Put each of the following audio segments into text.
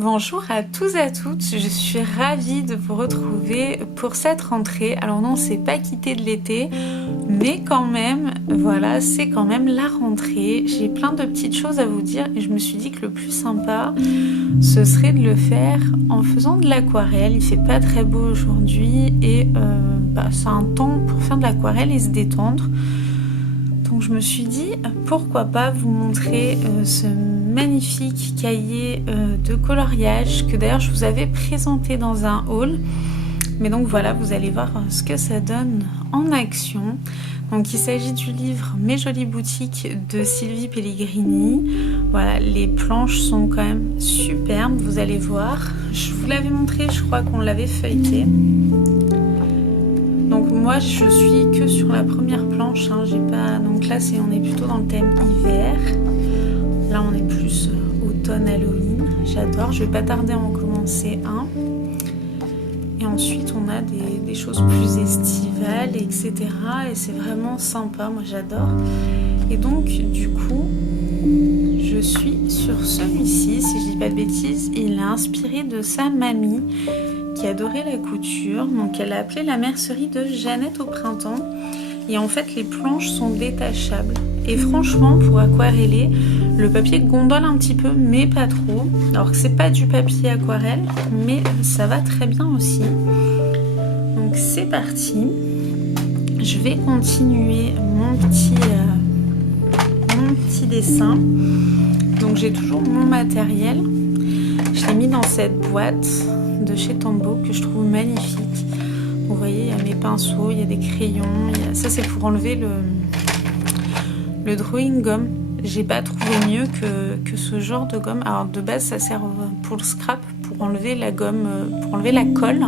Bonjour à tous et à toutes, je suis ravie de vous retrouver pour cette rentrée. Alors non, c'est pas quitté de l'été, mais quand même, voilà, c'est quand même la rentrée. J'ai plein de petites choses à vous dire et je me suis dit que le plus sympa, ce serait de le faire en faisant de l'aquarelle. Il fait pas très beau aujourd'hui et c'est un temps pour faire de l'aquarelle et se détendre. Donc je me suis dit, pourquoi pas vous montrer ce magnifique cahier de coloriage que d'ailleurs je vous avais présenté dans un haul. Mais donc voilà, vous allez voir ce que ça donne en action. Donc il s'agit du livre Mes jolies boutiques de Sylvie Pellegrini. Voilà, les planches sont quand même superbes, vous allez voir. Je vous l'avais montré, je crois qu'on l'avait feuilleté. Donc moi je suis que sur la première planche, hein, j'ai pas. Donc là on est plutôt dans le thème hiver. Là on est plus automne, Halloween. J'adore, je vais pas tarder à en commencer un. Et ensuite on a des choses plus estivales, etc. Et c'est vraiment sympa, moi j'adore. Et donc du coup je suis sur celui-ci, si je dis pas de bêtises, il est inspiré de sa mamie qui adorait la couture, donc elle a appelé la mercerie de Jeannette au printemps. Et en fait les planches sont détachables et franchement pour aquareller le papier gondole un petit peu mais pas trop, alors que c'est pas du papier aquarelle mais ça va très bien aussi. Donc c'est parti, je vais continuer mon petit dessin. Donc j'ai toujours mon matériel, je l'ai mis dans cette boîte de chez Tombow que je trouve magnifique. Vous voyez, il y a mes pinceaux, il y a des crayons, ça c'est pour enlever le drawing gomme. J'ai pas trouvé mieux que ce genre de gomme. Alors de base ça sert pour le scrap, pour enlever la gomme, pour enlever la colle.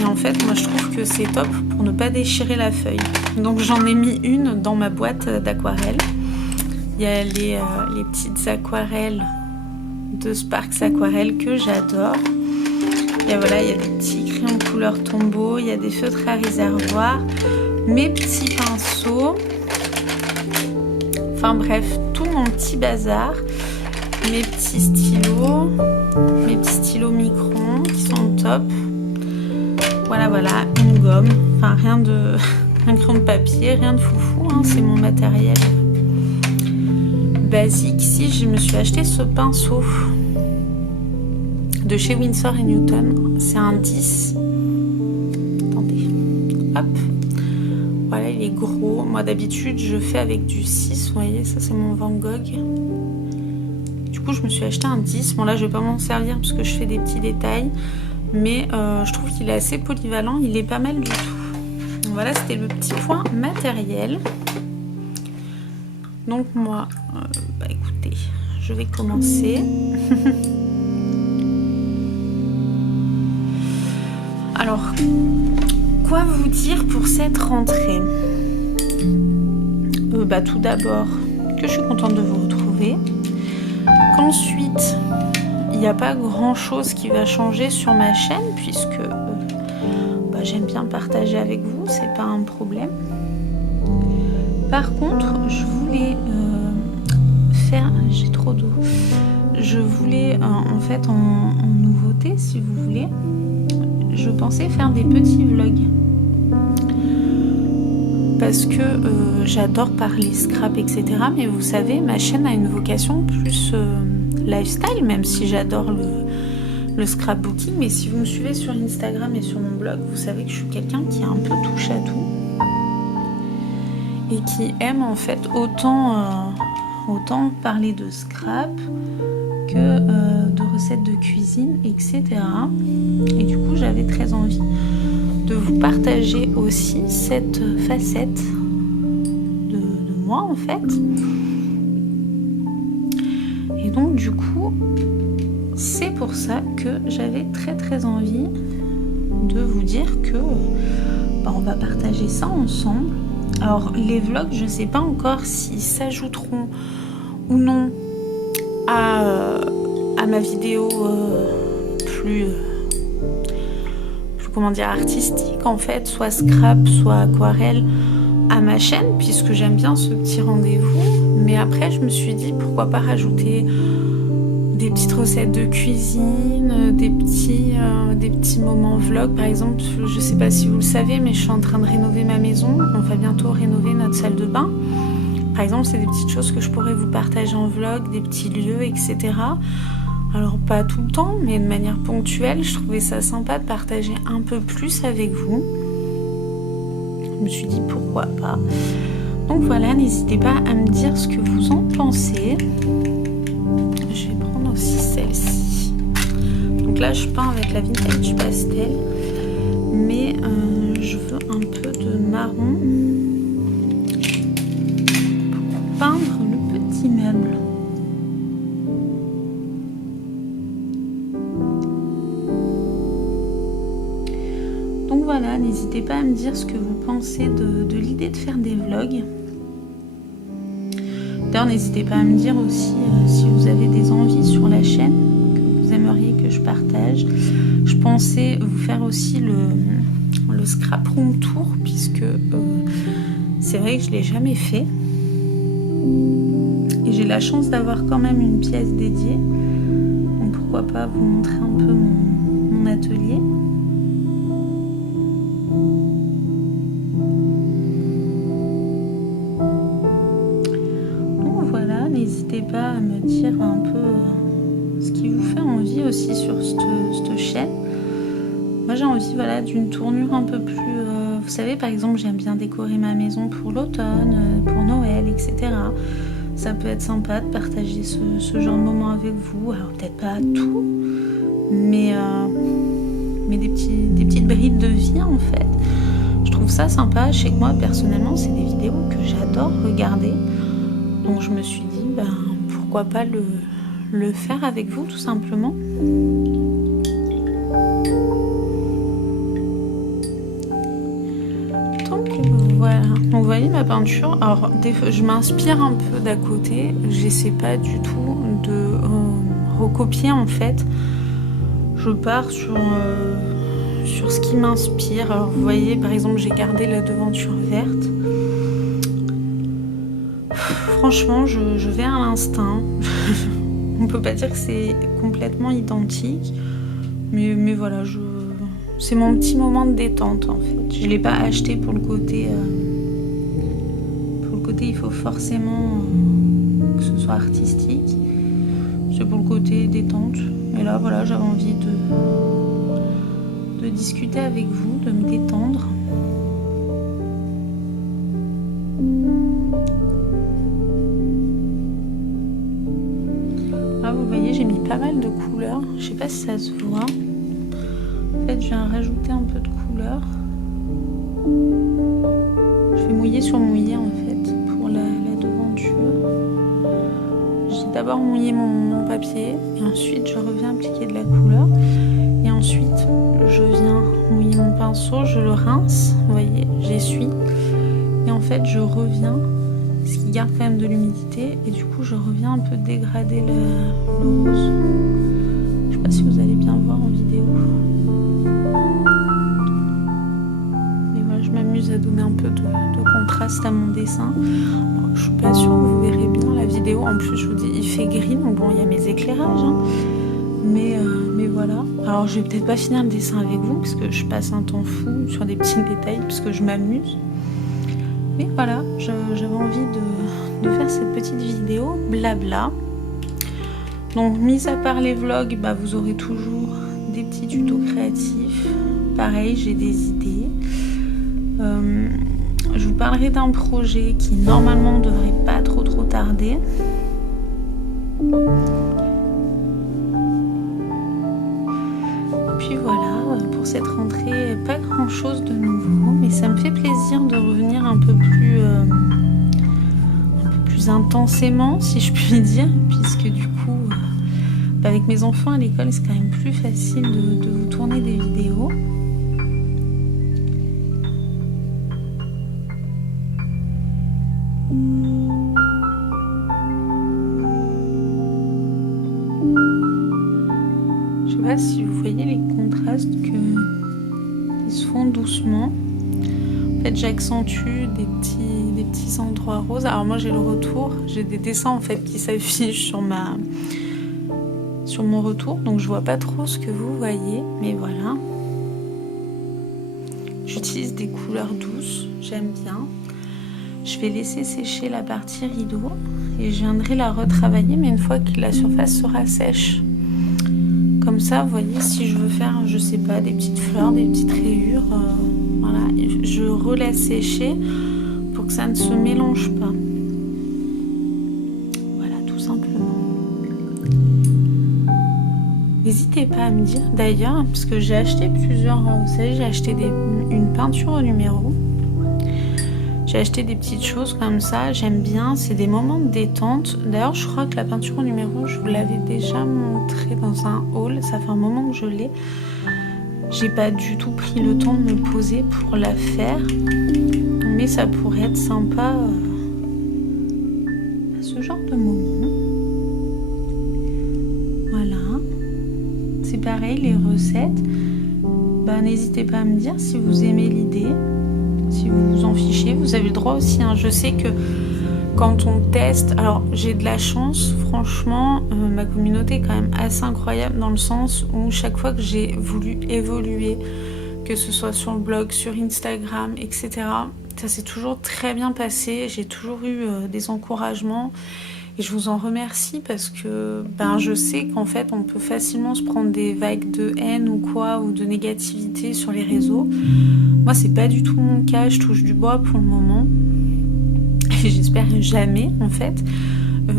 Et en fait moi je trouve que c'est top pour ne pas déchirer la feuille. Donc j'en ai mis une dans ma boîte d'aquarelle. Il y a les petites aquarelles de Sparks Aquarelle que j'adore. Et voilà, il y a des petits crayons couleur Tombow, il y a des feutres à réservoir, mes petits pinceaux, enfin bref, tout mon petit bazar, mes petits stylos micron qui sont top. Voilà, une gomme, enfin rien de un crayon de papier, rien de foufou, hein, c'est mon matériel basique. Si je me suis acheté ce pinceau de chez Winsor & Newton, c'est un 10. Attendez, hop, voilà, il est gros. Moi d'habitude je fais avec du 6, vous voyez, ça c'est mon Van Gogh. Du coup je me suis acheté un 10. Bon là je vais pas m'en servir parce que je fais des petits détails, mais je trouve qu'il est assez polyvalent, il est pas mal du tout. Voilà, c'était le petit point matériel. Donc moi, écoutez, je vais commencer. Alors, quoi vous dire pour cette rentrée ? Tout d'abord, que je suis contente de vous retrouver. Qu'ensuite, il n'y a pas grand-chose qui va changer sur ma chaîne, puisque j'aime bien partager avec vous, c'est pas un problème. Par contre, je voulais faire... J'ai trop d'eau. Je voulais, en fait, en nouveauté, si vous voulez, je pensais faire des petits vlogs. Parce que j'adore parler scrap, etc. Mais vous savez, ma chaîne a une vocation plus lifestyle, même si j'adore le scrapbooking. Mais si vous me suivez sur Instagram et sur mon blog, vous savez que je suis quelqu'un qui a un peu touche à tout. Et qui aime en fait autant parler de scrap que de recettes de cuisine, etc. Et du coup j'avais très envie de vous partager aussi cette facette de moi en fait. Et donc du coup c'est pour ça que j'avais très envie de vous dire que on va partager ça ensemble. Alors les vlogs, je ne sais pas encore s'ils s'ajouteront ou non à ma vidéo plus comment dire, artistique en fait, soit scrap, soit aquarelle à ma chaîne, puisque j'aime bien ce petit rendez-vous. Mais après je me suis dit pourquoi pas rajouter des petites recettes de cuisine, des petits moments vlog. Par exemple, je sais pas si vous le savez, mais je suis en train de rénover ma maison. On va bientôt rénover notre salle de bain. Par exemple, c'est des petites choses que je pourrais vous partager en vlog, des petits lieux, etc. Alors pas tout le temps, mais de manière ponctuelle. Je trouvais ça sympa de partager un peu plus avec vous. Je me suis dit pourquoi pas. Donc voilà, n'hésitez pas à me dire ce que vous en pensez. Je vais prendre aussi celle-ci. Donc là, je peins avec la Vintage Pastel, mais je veux un peu de marron pour peindre le petit meuble. Donc voilà, n'hésitez pas à me dire ce que vous pensez de l'idée de faire des vlogs. D'ailleurs, n'hésitez pas à me dire aussi si vous avez des envies sur la chaîne que vous aimeriez que je partage. Je pensais vous faire aussi le scrap room tour, puisque c'est vrai que je ne l'ai jamais fait. Et j'ai la chance d'avoir quand même une pièce dédiée. Donc pourquoi pas vous montrer un peu mon atelier. N'hésitez pas à me dire un peu ce qui vous fait envie aussi sur cette chaîne. Moi j'ai envie d'une tournure un peu plus... vous savez, par exemple, j'aime bien décorer ma maison pour l'automne, pour Noël, etc. Ça peut être sympa de partager ce genre de moment avec vous. Alors peut-être pas tout, mais des petites brides de vie en fait. Je trouve ça sympa. Je sais que moi personnellement, c'est des vidéos que j'adore regarder. Donc je me suis dit, pourquoi pas le faire avec vous tout simplement. Donc voilà, donc vous voyez ma peinture. Alors des fois, je m'inspire un peu d'à côté, j'essaie pas du tout de recopier en fait. Je pars sur ce qui m'inspire. Alors vous voyez par exemple, j'ai gardé la devanture verte. Franchement, je vais à l'instinct. On peut pas dire que c'est complètement identique, mais voilà, c'est mon petit moment de détente en fait. Je l'ai pas acheté pour le côté. Il faut forcément que ce soit artistique. C'est pour le côté détente. Et là, voilà, j'avais envie de discuter avec vous, de me détendre. Vous voyez, j'ai mis pas mal de couleurs. Je sais pas si ça se voit. En fait, je viens rajouter un peu de couleurs. Je vais mouiller sur mouiller en fait pour la devanture. J'ai d'abord mouillé mon papier et ensuite je reviens appliquer de la couleur. Et ensuite, je viens mouiller mon pinceau, je le rince. Vous voyez, j'essuie. Et en fait, je reviens. Ce qui garde quand même de l'humidité et du coup je reviens un peu dégrader le rose. Je sais pas si vous allez bien voir en vidéo. Mais voilà, je m'amuse à donner un peu de contraste à mon dessin. Alors, je suis pas sûre que vous verrez bien la vidéo. En plus je vous dis il fait gris, donc bon il y a mes éclairages. Hein. Mais voilà. Alors je vais peut-être pas finir le dessin avec vous parce que je passe un temps fou sur des petits détails parce que je m'amuse. Mais voilà, j'avais envie de faire cette petite vidéo blabla. Donc, mis à part les vlogs, vous aurez toujours des petits tutos créatifs. Pareil, j'ai des idées. Je vous parlerai d'un projet qui normalement ne devrait pas trop tarder. Puis voilà, pour cette rentrée, pas grand chose de nouveau, mais ça me fait plaisir de revenir un peu plus intensément, si je puis dire, puisque du coup, avec mes enfants à l'école, c'est quand même plus facile de vous tourner des vidéos. Je sais pas si vous voyez les contrastes qui se font doucement. En fait, j'accentue des petits endroits roses. Alors moi, j'ai le retour. J'ai des dessins en fait qui s'affichent sur mon retour, donc je vois pas trop ce que vous voyez, mais voilà. J'utilise des couleurs douces, j'aime bien. Je vais laisser sécher la partie rideau et je viendrai la retravailler, mais une fois que la surface sera sèche. Comme ça, vous voyez, si je veux faire, je sais pas, des petites fleurs, des petites rayures, voilà, je relaisse sécher pour que ça ne se mélange pas. Voilà, tout simplement. N'hésitez pas à me dire, d'ailleurs, parce que j'ai acheté plusieurs, vous savez, j'ai acheté une peinture au numéro. J'ai acheté des petites choses comme ça, j'aime bien, c'est des moments de détente. D'ailleurs, je crois que la peinture au numéro, je vous l'avais déjà montré dans un haul, ça fait un moment que je l'ai. J'ai pas du tout pris le temps de me poser pour la faire, mais ça pourrait être sympa à ce genre de moment. Voilà. C'est pareil, les recettes, n'hésitez pas à me dire si vous aimez l'idée. Si vous vous en fichez, vous avez le droit aussi. Je sais que quand on teste, alors j'ai de la chance, franchement, ma communauté est quand même assez incroyable dans le sens où chaque fois que j'ai voulu évoluer, que ce soit sur le blog, sur Instagram, etc., ça s'est toujours très bien passé. J'ai toujours eu des encouragements et je vous en remercie parce que je sais qu'en fait on peut facilement se prendre des vagues de haine ou quoi, ou de négativité sur les réseaux. Moi, c'est pas du tout mon cas, je touche du bois pour le moment. Et j'espère jamais, en fait.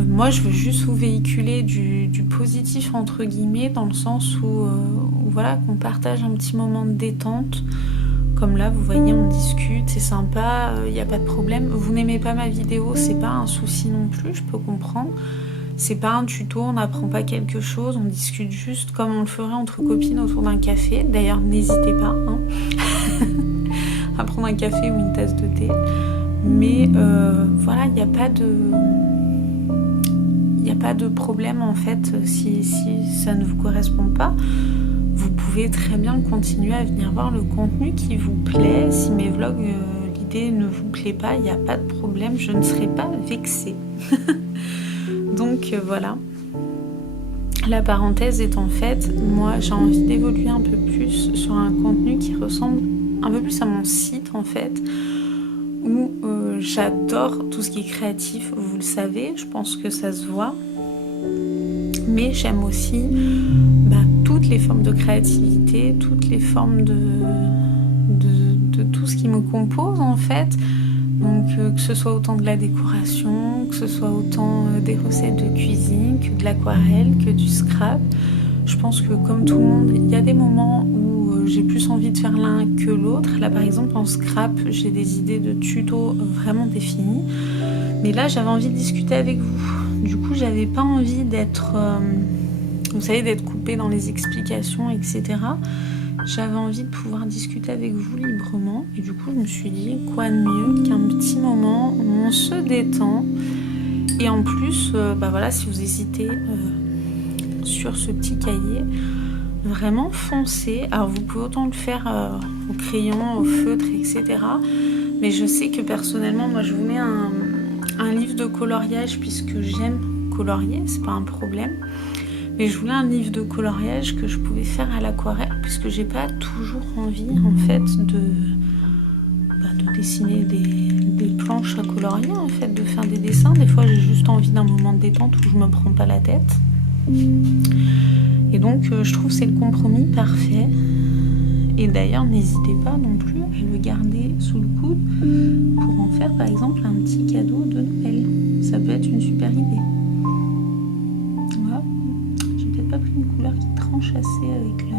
Moi, je veux juste vous véhiculer du positif, entre guillemets, dans le sens où voilà, qu'on partage un petit moment de détente. Comme là, vous voyez, on discute, c'est sympa, il n'y a pas de problème. Vous n'aimez pas ma vidéo, c'est pas un souci non plus, je peux comprendre. C'est pas un tuto, on n'apprend pas quelque chose, on discute juste comme on le ferait entre copines autour d'un café. D'ailleurs, n'hésitez pas à prendre un café ou une tasse de thé. Mais voilà, il n'y a pas de problème en fait si ça ne vous correspond pas. Vous pouvez très bien continuer à venir voir le contenu qui vous plaît. Si mes vlogs, l'idée ne vous plaît pas, il n'y a pas de problème, je ne serai pas vexée. Donc voilà. La parenthèse est en fait, moi j'ai envie d'évoluer un peu plus sur un contenu qui ressemble un peu plus à mon site en fait, où j'adore tout ce qui est créatif, vous le savez, je pense que ça se voit. Mais j'aime aussi toutes les formes de créativité, toutes les formes de tout ce qui me compose en fait. Donc que ce soit autant de la décoration, que ce soit autant des recettes de cuisine, que de l'aquarelle, que du scrap. Je pense que comme tout le monde, il y a des moments où j'ai plus envie de faire l'un que l'autre. Là par exemple en scrap, j'ai des idées de tutos vraiment définies. Mais là j'avais envie de discuter avec vous. Du coup j'avais pas envie d'être, vous savez, d'être coupée dans les explications, etc. J'avais envie de pouvoir discuter avec vous librement et du coup je me suis dit quoi de mieux qu'un petit moment où on se détend et en plus voilà, si vous hésitez sur ce petit cahier, vraiment foncez. Alors vous pouvez autant le faire au crayon, au feutre, etc. Mais je sais que personnellement moi je vous mets un livre de coloriage puisque j'aime colorier, c'est pas un problème. Mais je voulais un livre de coloriage que je pouvais faire à l'aquarelle puisque j'ai pas toujours envie en fait de dessiner des planches à colorier en fait, de faire des dessins. Des fois j'ai juste envie d'un moment de détente où je me prends pas la tête. Et donc je trouve que c'est le compromis parfait. Et d'ailleurs n'hésitez pas non plus à le garder sous le coude pour en faire par exemple un petit cadeau de Noël. Ça peut être une super idée. Voilà. J'ai peut-être pas pris une couleur qui tranche assez avec la...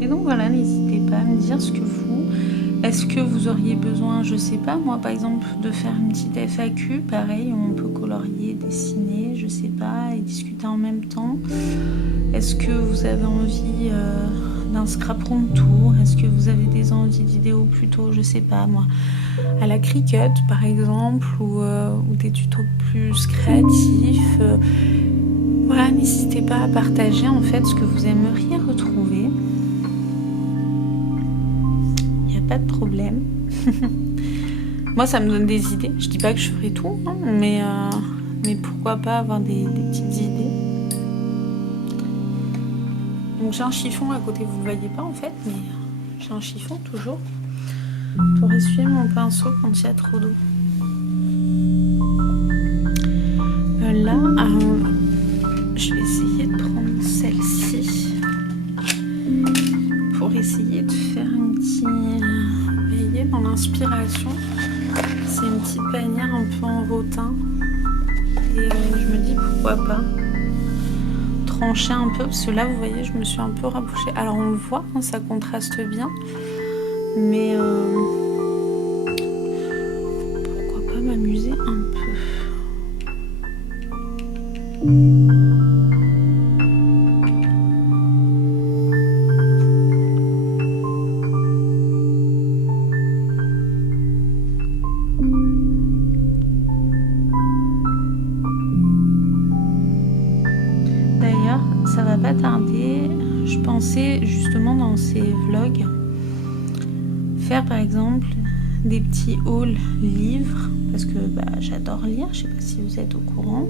Et donc voilà, n'hésitez pas à me dire ce que est-ce que vous auriez besoin, je sais pas, moi par exemple, de faire une petite FAQ, pareil, où on peut colorier, dessiner, je sais pas, et discuter en même temps. Est-ce Est-ce que vous avez envie d'un scrap room tour? Est-ce que vous avez des envies de vidéos plutôt, je sais pas moi, à la Cricut par exemple, ou des tutos plus créatifs? Voilà, n'hésitez pas à partager en fait ce que vous aimeriez retrouver. Il n'y a pas de problème. Moi, ça me donne des idées. Je dis pas que je ferai tout, hein, mais pourquoi pas avoir des petites idées. Donc j'ai un chiffon à côté, vous le voyez pas en fait, mais j'ai un chiffon toujours pour essuyer mon pinceau quand il y a trop d'eau. Là, je vais essayer de prendre celle-ci pour essayer de faire un petit... Vous voyez, dans l'inspiration, c'est une petite bannière un peu en rotin. Et je me dis pourquoi pas trancher un peu, parce que là, vous voyez, je me suis un peu rapprochée. Alors on le voit, hein, ça contraste bien, mais pourquoi pas m'amuser un peu. D'ailleurs, ça va pas tarder. Je pensais justement dans ces vlogs faire par exemple des petits hauls livres, parce que j'adore lire, je sais pas si vous êtes au courant.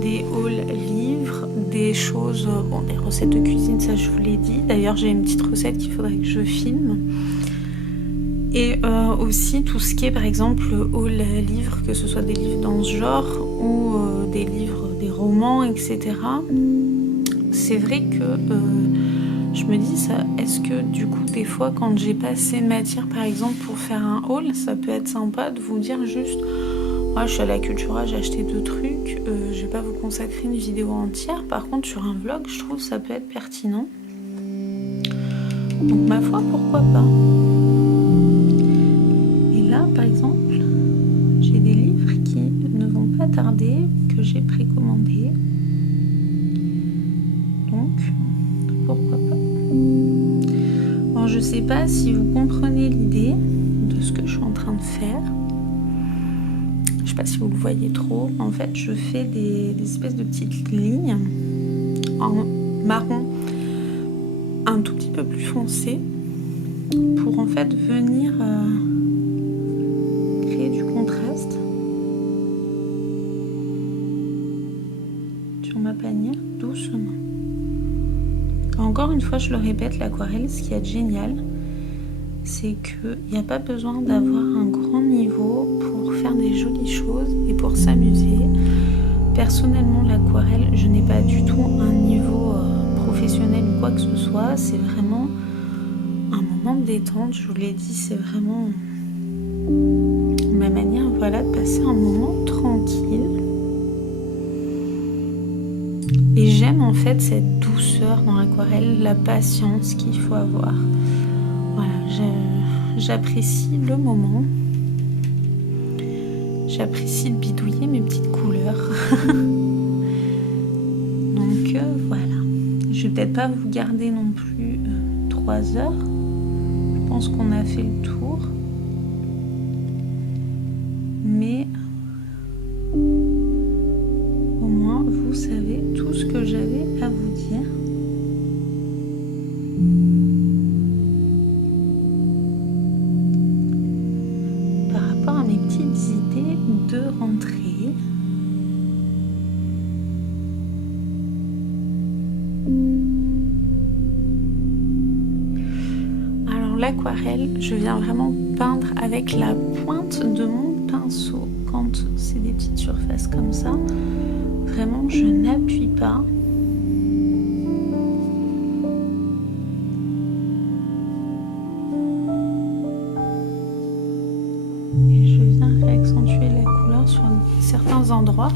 Des hauls livres, des choses, bon, des recettes de cuisine, ça je vous l'ai dit. D'ailleurs, j'ai une petite recette qu'il faudrait que je filme. Et aussi tout ce qui est par exemple haul livres, que ce soit des livres dans ce genre ou des livres, des romans, etc. C'est vrai que je me dis ça, est-ce que du coup des fois quand j'ai pas assez de matière par exemple pour faire un haul, ça peut être sympa de vous dire juste moi je suis à la Cultura, j'ai acheté 2 trucs, je vais pas vous consacrer une vidéo entière. Par contre sur un vlog je trouve ça peut être pertinent, donc ma foi pourquoi pas. Et là par exemple j'ai des livres qui ne vont pas tarder, que j'ai précommandés, donc pourquoi pas. Bon, je sais pas si vous comprenez l'idée de ce que je suis en train de faire. Je sais pas si vous le voyez trop. En fait, je fais des espèces de petites lignes en marron un tout petit peu plus foncé pour en fait venir créer du contraste sur ma panière doucement. Encore une fois, je le répète, l'aquarelle, ce qui est génial, c'est qu'il n'y a pas besoin d'avoir un grand niveau pour faire des jolies choses et pour s'amuser. Personnellement, l'aquarelle, je n'ai pas du tout un niveau professionnel ou quoi que ce soit. C'est vraiment un moment de détente, je vous l'ai dit, c'est vraiment ma manière, voilà, de passer un moment tranquille. Et j'aime en fait cette douceur dans l'aquarelle, la patience qu'il faut avoir. Voilà, j'apprécie le moment. J'apprécie de bidouiller mes petites couleurs. Donc voilà. Je vais peut-être pas vous garder non plus 3 heures. Je pense qu'on a fait le tour. Mais au moins vous savez tout ce que j'avais à vous dire. Par rapport à mes petites idées de rentrée. Alors l'aquarelle, je viens vraiment peindre avec la pointe de mon pinceau. Quand c'est des petites surfaces comme ça, vraiment je n'appuie pas. Et je viens réaccentuer la couleur sur certains endroits.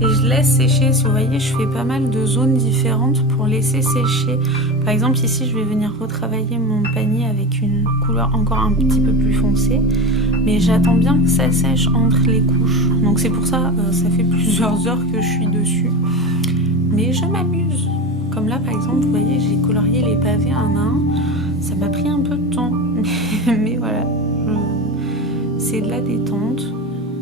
Et je laisse sécher. Si vous voyez, je fais pas mal de zones différentes pour laisser sécher. Par exemple, ici, je vais venir retravailler mon panier avec une couleur encore un petit peu plus foncée. Mais j'attends bien que ça sèche entre les couches. Donc c'est pour ça, ça fait plusieurs heures que je suis dessus. Mais je m'amuse Comme là par exemple, vous voyez, j'ai colorié les pavés un à un. Ça m'a pris un peu de temps, mais voilà, c'est de la détente.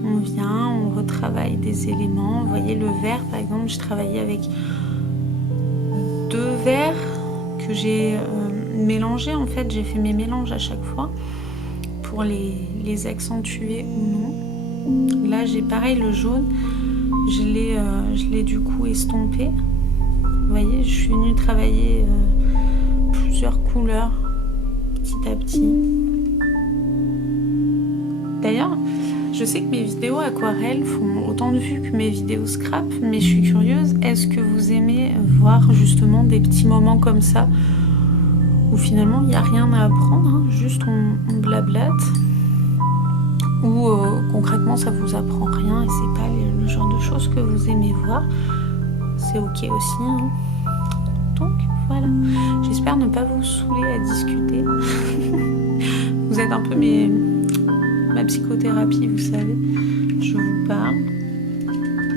On vient, on retravaille des éléments. Vous voyez le vert par exemple, je travaillais avec 2 verres que j'ai mélangés en fait. J'ai fait mes mélanges à chaque fois pour les accentuer ou non. Là j'ai pareil le jaune, je l'ai du coup estompé. Vous voyez, je suis venue travailler plusieurs couleurs petit à petit. D'ailleurs, je sais que mes vidéos aquarelles font autant de vues que mes vidéos scrap, mais je suis curieuse, est-ce que vous aimez voir justement des petits moments comme ça où finalement il n'y a rien à apprendre, hein, juste on blablate, ou concrètement ça vous apprend rien et c'est pas le genre de choses que vous aimez voir, c'est ok aussi, hein. Donc voilà, j'espère ne pas vous saouler à discuter. Vous êtes un peu ma psychothérapie, vous savez, je vous parle,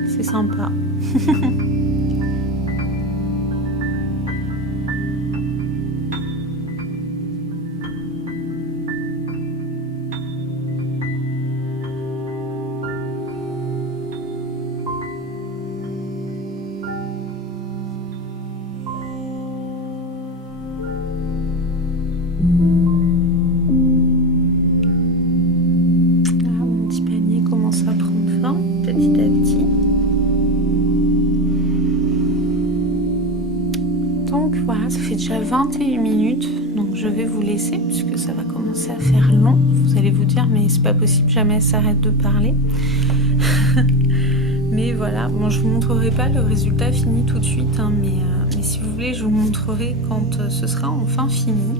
c'est sympa. Voilà, ça fait déjà 21 minutes, donc je vais vous laisser puisque ça va commencer à faire long. Vous allez vous dire, mais c'est pas possible, jamais elle s'arrête de parler. Mais voilà, bon, je vous montrerai pas le résultat fini tout de suite, hein, mais si vous voulez, je vous montrerai quand ce sera enfin fini.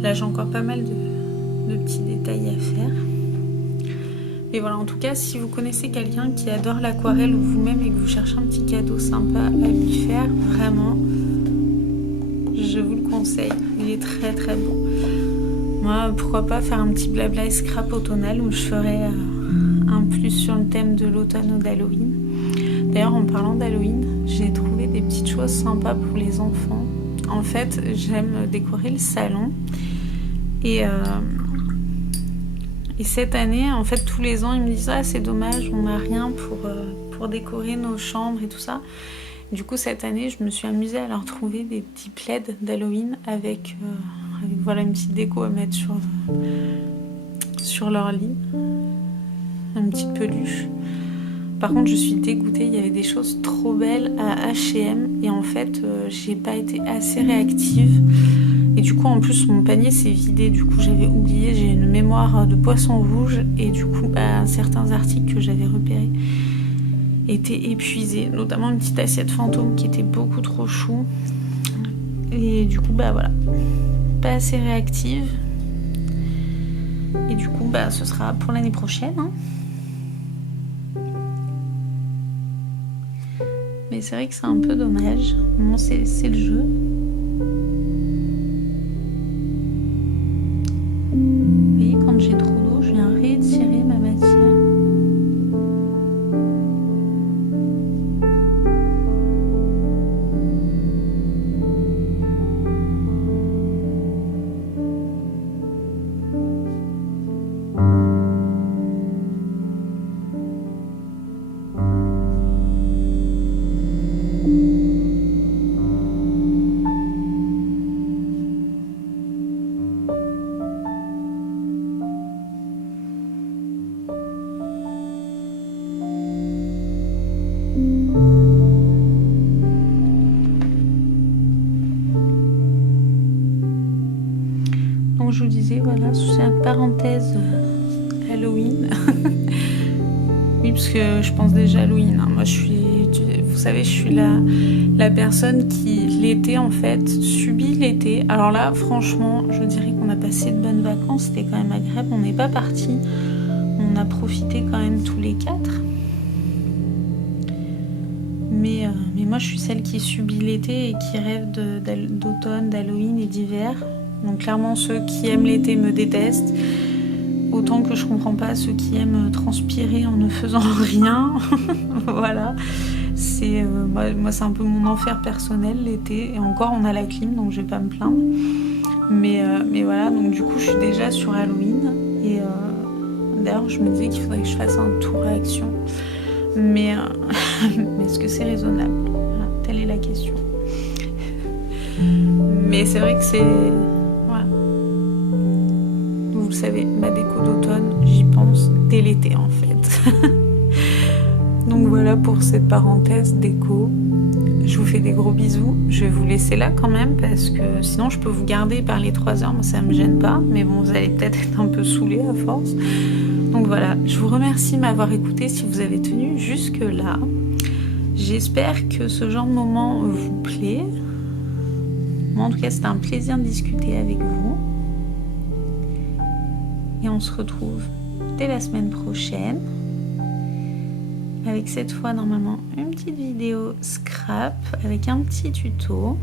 Là, j'ai encore pas mal de petits détails à faire. Et voilà, en tout cas, si vous connaissez quelqu'un qui adore l'aquarelle ou vous-même et que vous cherchez un petit cadeau sympa à lui faire, vraiment, je vous le conseille. Il est très très bon. Moi, pourquoi pas faire un petit blabla scrap automnal où je ferai un plus sur le thème de l'automne ou d'Halloween. D'ailleurs, en parlant d'Halloween, j'ai trouvé des petites choses sympas pour les enfants. En fait, j'aime décorer le salon. Et cette année, en fait, tous les ans, ils me disent « Ah, c'est dommage, on n'a rien pour décorer nos chambres et tout ça. » Du coup, cette année, je me suis amusée à leur trouver des petits plaids d'Halloween avec voilà, une petite déco à mettre sur leur lit. Une petite peluche. Par contre, je suis dégoûtée, il y avait des choses trop belles à H&M et en fait, j'ai pas été assez réactive. Et du coup, en plus, mon panier s'est vidé. Du coup, j'avais oublié, j'ai une mémoire de poisson rouge et du coup, certains articles que j'avais repérés étaient épuisés, notamment une petite assiette fantôme qui était beaucoup trop chou. Et du coup, voilà, pas assez réactive. Et du coup, ce sera pour l'année prochaine. Hein. Mais c'est vrai que c'est un peu dommage. Bon, c'est le jeu. Vous voyez, quand j'ai trop d'eau, je viens réétirer ma matière. Donc je vous disais, voilà, sous cette parenthèse Halloween. Oui, parce que je pense déjà Halloween. Hein. Moi, vous savez, je suis la personne qui, l'été, en fait, subit l'été. Alors là, franchement, je dirais qu'on a passé de bonnes vacances. C'était quand même agréable. On n'est pas partis. On a profité quand même tous les 4. Mais moi, je suis celle qui subit l'été et qui rêve d'automne, d'Halloween et d'hiver. Donc clairement, ceux qui aiment l'été me détestent. Autant que je comprends pas ceux qui aiment transpirer en ne faisant rien. Voilà. Moi c'est un peu mon enfer personnel l'été, et encore on a la clim donc je vais pas me plaindre. Mais voilà, donc du coup je suis déjà sur Halloween, et d'ailleurs je me disais qu'il faudrait que je fasse un tour réaction, mais est-ce que c'est raisonnable? Voilà, telle est la question. Mais c'est vrai que c'est... Voilà. Vous le savez, ma déco d'automne, j'y pense dès l'été en fait. Donc voilà pour cette parenthèse déco. Je vous fais des gros bisous. Je vais vous laisser là quand même parce que sinon je peux vous garder par les 3 heures. Moi ça me gêne pas, mais bon, vous allez peut-être être un peu saoulés à force. Donc voilà, je vous remercie de m'avoir écouté si vous avez tenu jusque là. J'espère que ce genre de moment vous plaît. Moi en tout cas c'était un plaisir de discuter avec vous. Et on se retrouve dès la semaine prochaine. Avec cette fois normalement une petite vidéo scrap avec un petit tuto.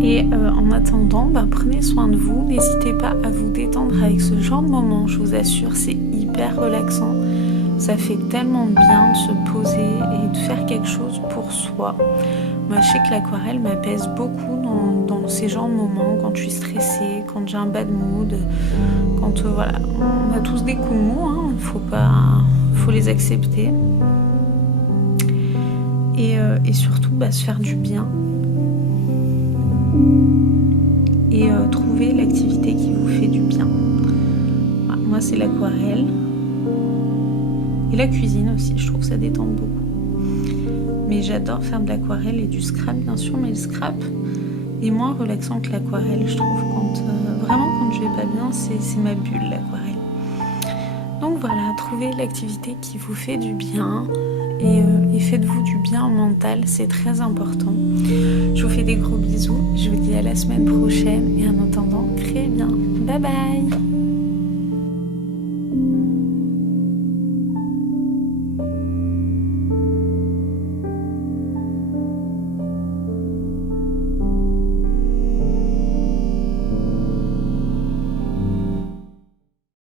Et en attendant, prenez soin de vous. N'hésitez pas à vous détendre avec ce genre de moment. Je vous assure, c'est hyper relaxant. Ça fait tellement bien de se poser et de faire quelque chose pour soi. Moi, je sais que l'aquarelle m'apaise beaucoup dans ces genres de moments, quand je suis stressée, quand j'ai un bad mood, quand voilà, on a tous des coups mous, hein, faut les accepter. Et surtout, se faire du bien. Et trouver l'activité qui vous fait du bien. Voilà, moi, c'est l'aquarelle. Et la cuisine aussi, je trouve que ça détend beaucoup. Mais j'adore faire de l'aquarelle et du scrap bien sûr, mais le scrap est moins relaxant que l'aquarelle, je trouve. Vraiment quand je vais pas bien, c'est ma bulle l'aquarelle. Donc voilà, trouvez l'activité qui vous fait du bien et faites-vous du bien mental, c'est très important. Je vous fais des gros bisous, je vous dis à la semaine prochaine et en attendant, créez bien. Bye bye.